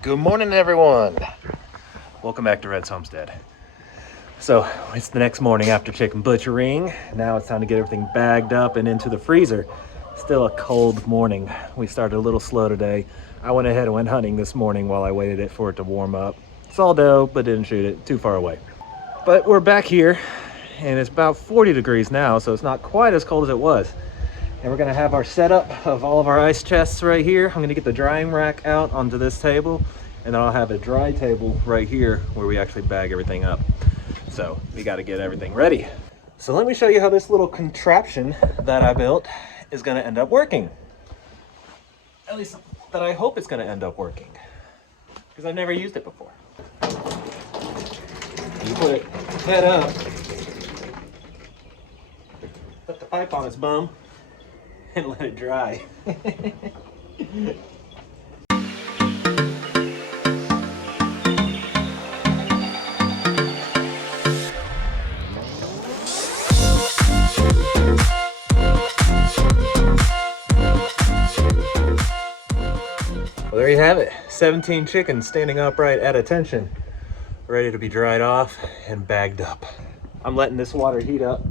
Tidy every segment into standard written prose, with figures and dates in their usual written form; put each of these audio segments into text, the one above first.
Good morning, everyone. Welcome back to Red's Homestead. So it's the next morning after chicken butchering. Now it's time to get everything bagged up and into the freezer. Still a cold morning. We started a little slow today. I went ahead and went hunting this morning while I waited for it to warm up. Saw doe, but didn't shoot it, too far away. But we're back here and it's about 40 degrees now, so it's not quite as cold as it was. And we're gonna have our setup of all of our ice chests right here. I'm gonna get the drying rack out onto this table, and then I'll have a dry table right here where we actually bag everything up. So we gotta get everything ready. So let me show you how this little contraption that I built is gonna end up working. At least that I hope it's gonna end up working, because I've never used it before. You put it head up, put the pipe on its bum, and let it dry. Well, there you have it. 17 chickens standing upright at attention, ready to be dried off and bagged up. I'm letting this water heat up.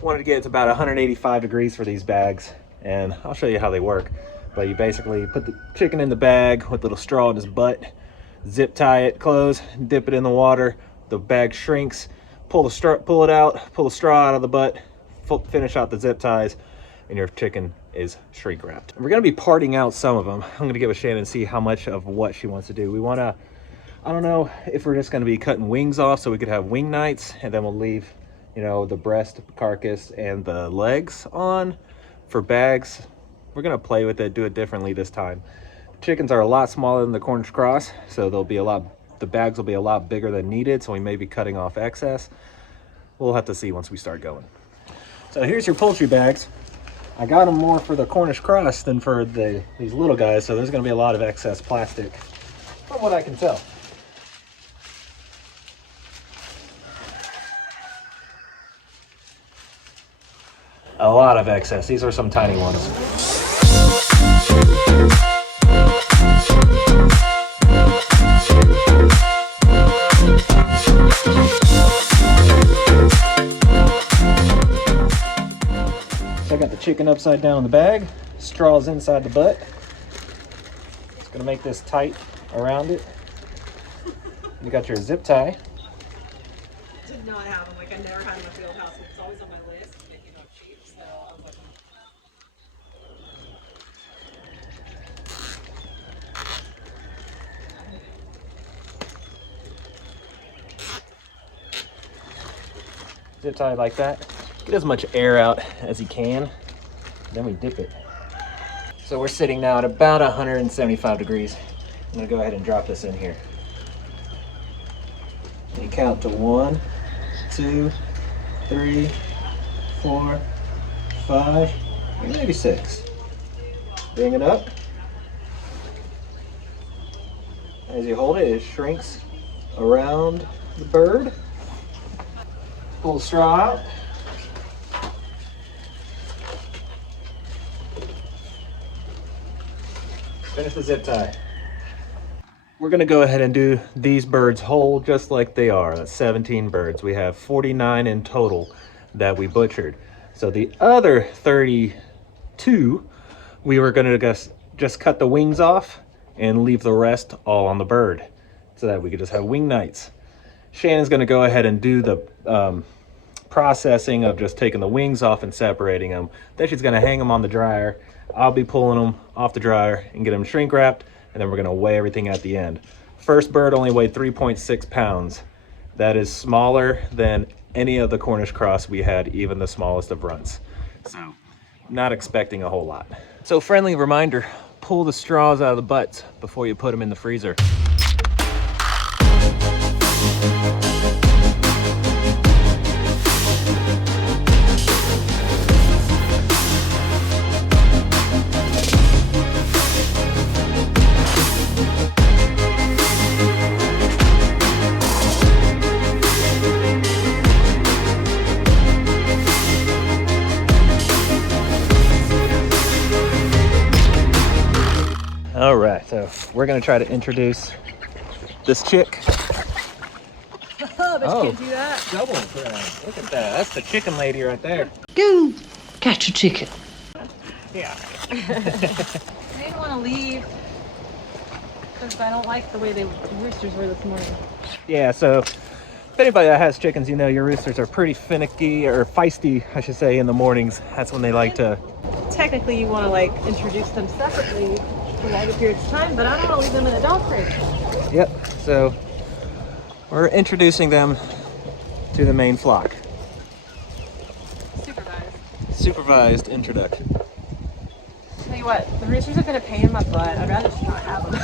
Wanted to get it to about 185 degrees for these bags, and I'll show you how they work. But you basically put the chicken in the bag with a little straw in his butt, zip tie it close, dip it in the water, the bag shrinks, pull it out, pull the straw out of the butt, finish out the zip ties, and your chicken is shrink wrapped. We're gonna be parting out some of them. I'm gonna get with Shannon and see how much of what she wants to do. We wanna, I don't know if we're just gonna be cutting wings off so we could have wing nights, and then we'll leave, you know, the breast, carcass, and the legs on for bags. We're gonna play with it, do it differently this time. Chickens are a lot smaller than the Cornish cross, so the bags will be a lot bigger than needed, so we may be cutting off excess. We'll have to see once we start going. So here's your poultry bags. I got them more for the Cornish cross than for these little guys, so there's gonna be a lot of excess plastic, from what I can tell. A lot of excess. These are some tiny ones. So I got the chicken upside down in the bag, straws inside the butt. Just gonna make this tight around it. You got your zip tie. Did not have them. Like I never had them in the field house. It's always on my list. You know, cheap. So I was like, Zip tie like that. Get as much air out as you can. Then we dip it. So we're sitting now at about 175 degrees. I'm gonna go ahead and drop this in here. You count to 1, 2, 3, 4, 5, maybe 6. Bring it up. As you hold it, it shrinks around the bird. Pull the straw out. Finish the zip tie. We're gonna go ahead and do these birds whole just like they are. That's 17 birds. We have 49 in total that we butchered. So the other 32, we were gonna just cut the wings off and leave the rest all on the bird so that we could just have wing nights. Shannon's gonna go ahead and do the processing of just taking the wings off and separating them. Then she's gonna hang them on the dryer. I'll be pulling them off the dryer and get them shrink wrapped, and then we're gonna weigh everything at the end. First bird only weighed 3.6 pounds. That is smaller than any of the Cornish cross we had, even the smallest of runts. So not expecting a whole lot. So friendly reminder, pull the straws out of the butts before you put them in the freezer. All right, so we're gonna try to introduce this chick. Oh, but you can't do that. Double crown. Look at that. That's the chicken lady right there. Go catch a chicken. Yeah. I didn't want to leave because I don't like the way the roosters were this morning. Yeah, so if anybody that has chickens, you know your roosters are pretty finicky, or feisty, I should say, in the mornings. That's when they like to... Technically, you want to like introduce them separately for longer periods of time, but I don't want to leave them in a dog crate. Yep, so we're introducing them to the main flock. Supervised. Supervised introduction. Tell you what, the roosters have been a pain in my butt. I'd rather just not have them.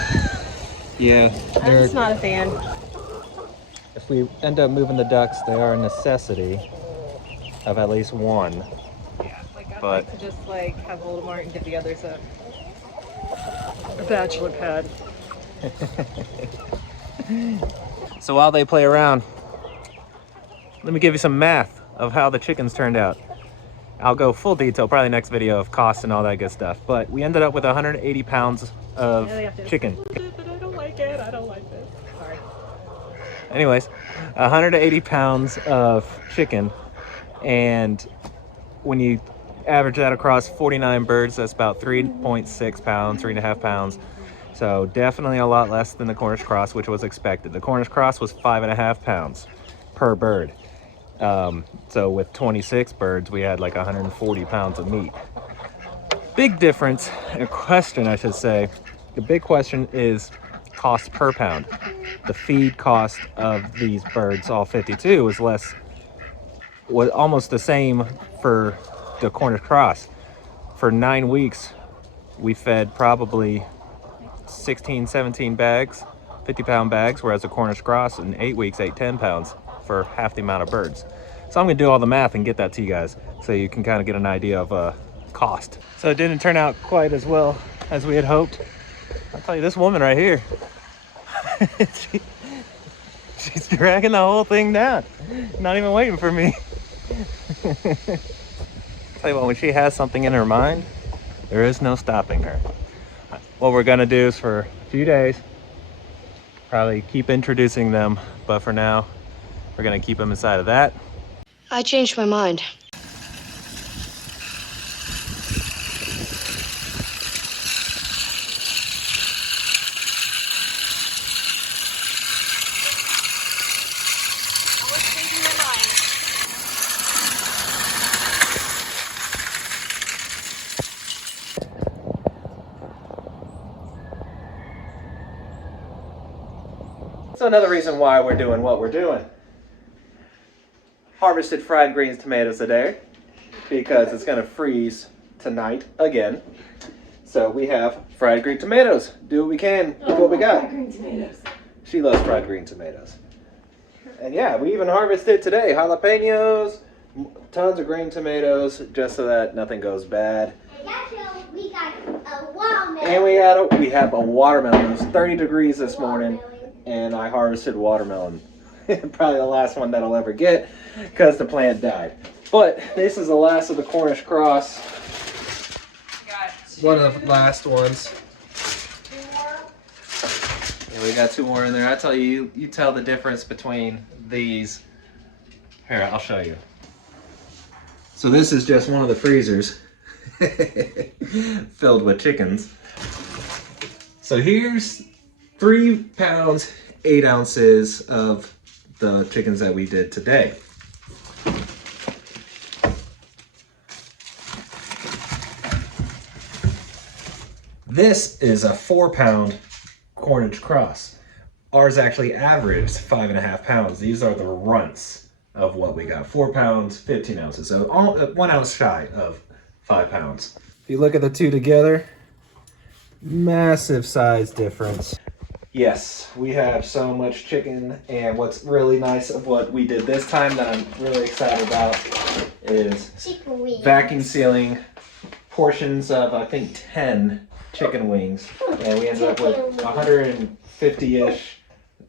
Yeah, I'm just not a fan. if we end up moving the ducks, they are a necessity of at least one. Yeah, like I'd But- like to just like have Voldemort and give the others a bachelor pad. So while they play around, let me give you some math of how the chickens turned out. I'll go full detail, probably next video, of cost and all that good stuff. But we ended up with 180 pounds of Yeah, they have to- chicken. But I don't like it. I don't like this. Sorry. Anyways, 180 pounds of chicken. And when you average that across 49 birds, that's about 3.6 pounds, 3.5 pounds. So definitely a lot less than the Cornish cross, which was expected. The Cornish cross was 5.5 pounds per bird. So with 26 birds, we had like 140 pounds of meat. Big difference, a question I should say. The big question is cost per pound. The feed cost of these birds, all 52, was almost the same for the Cornish cross. For 9 weeks, we fed probably 16, 17 bags, 50-pound bags, whereas the Cornish cross in 8 weeks ate 10 pounds for half the amount of birds. So I'm gonna do all the math and get that to you guys so you can kind of get an idea of cost. So it didn't turn out quite as well as we had hoped. I'll tell you, this woman right here, she's dragging the whole thing down, not even waiting for me. Tell you what, when she has something in her mind, there is no stopping her. What we're gonna do is, for a few days, probably keep introducing them, but for now, we're gonna keep them inside of that. I changed my mind. So another reason why we're doing what we're doing. Harvested fried greens tomatoes today because it's gonna freeze tonight again. So we have fried green tomatoes. Do what we can with what we got. Green tomatoes. She loves fried green tomatoes. And yeah, we even harvested today jalapenos, tons of green tomatoes, just so that nothing goes bad. We got a watermelon. And we have a watermelon. It was 30 degrees this morning, and I harvested watermelon. Probably the last one that I'll ever get, because the plant died. But this is the last of the Cornish cross. One of the last ones. Yeah, we got 2 more in there. I tell you, you tell the difference between these. Here, I'll show you. So this is just one of the freezers filled with chickens. So here's 3 pounds, 8 ounces of the chickens that we did today. This is a 4-pound Cornish cross. Ours actually averaged 5.5 pounds. These are the runts of what we got. 4 pounds, 15 ounces. So 1 ounce shy of 5 pounds. If you look at the two together, massive size difference. Yes, we have so much chicken, and what's really nice of what we did this time that I'm really excited about is Chicken wings. vacuum sealing portions of, I think, 10 chicken wings, and we ended up with 150-ish,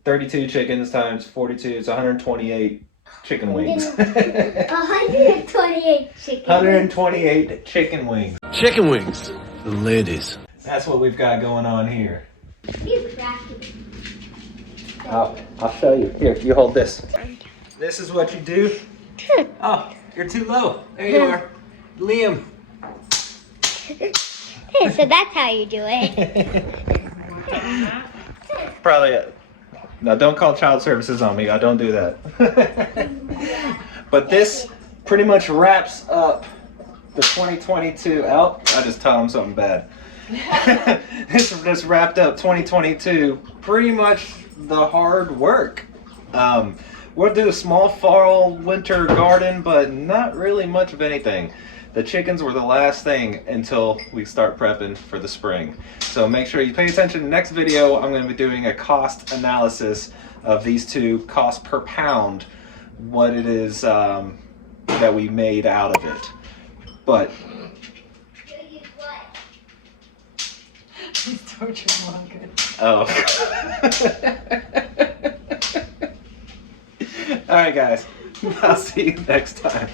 32 chickens times 42, it's 128 chicken wings. 128 chicken. 128 chicken wings. Chicken wings. The ladies. That's what we've got going on here. You cracked it. I'll show you. Here, you hold this. This is what you do. Oh, you're too low. There you are. Liam. So that's how you do it. Probably. No, don't call child services on me. I don't do that. But this pretty much wraps up the 2022. Oh, I just taught him something bad. This just wrapped up 2022. Pretty much the hard work. We'll do a small fall winter garden, but not really much of anything. The chickens were the last thing until we start prepping for the spring. So make sure you pay attention. Next video, I'm going to be doing a cost analysis of these two, cost per pound, what it is that we made out of it. But He's torturing Morgan. oh. All right, guys. I'll see you next time.